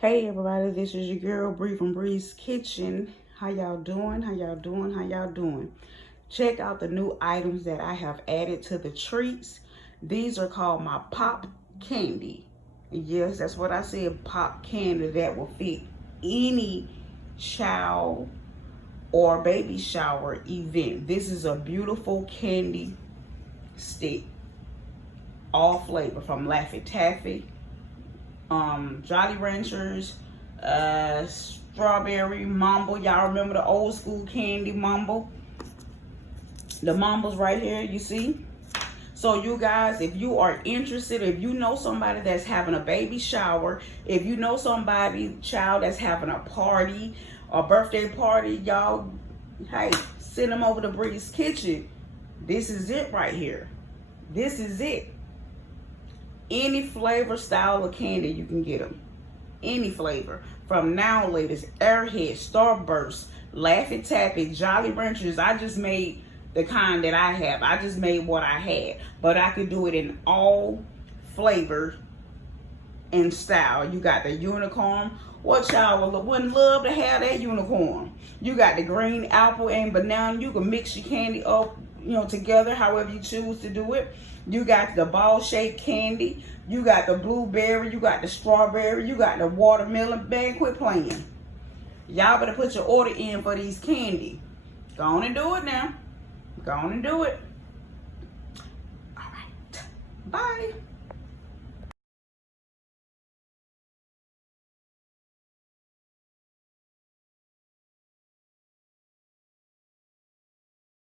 Hey everybody, this is your girl Bree from Bree's Kitchen. How y'all doing? How y'all doing? How y'all doing? Check out the new items that I have added to the treats. These are called my pop candy. Yes, that's what I said, pop candy that will fit any child or baby shower event. This is a beautiful candy stick. All flavor from Laffy Taffy, Jolly Ranchers, strawberry mumble. Y'all remember the old school candy mumble? The mumbles right here, you see? So you guys, if you are interested, if you know somebody that's having a baby shower, if you know somebody, child that's having a party, a birthday party, y'all, hey, send them over to Bree's Kitchen. This is it right here. This is it. Any flavor, style of candy, you can get them. Any flavor. From Now and Later, Airhead, Starburst, Laffy-Taffy, Jolly Ranchers. I just made the kind that I have. I just made what I had. But I could do it in all flavors and style. You got the unicorn. What child wouldn't love to have that unicorn? You got the green apple and banana. You can mix your candy up, together however you choose to do it. You got the ball-shaped candy. You got the blueberry. You got the strawberry. You got the watermelon. Man, quit playing. Y'all better put your order in for these candy. Go on and do it now. Go on and do it. All right. Bye.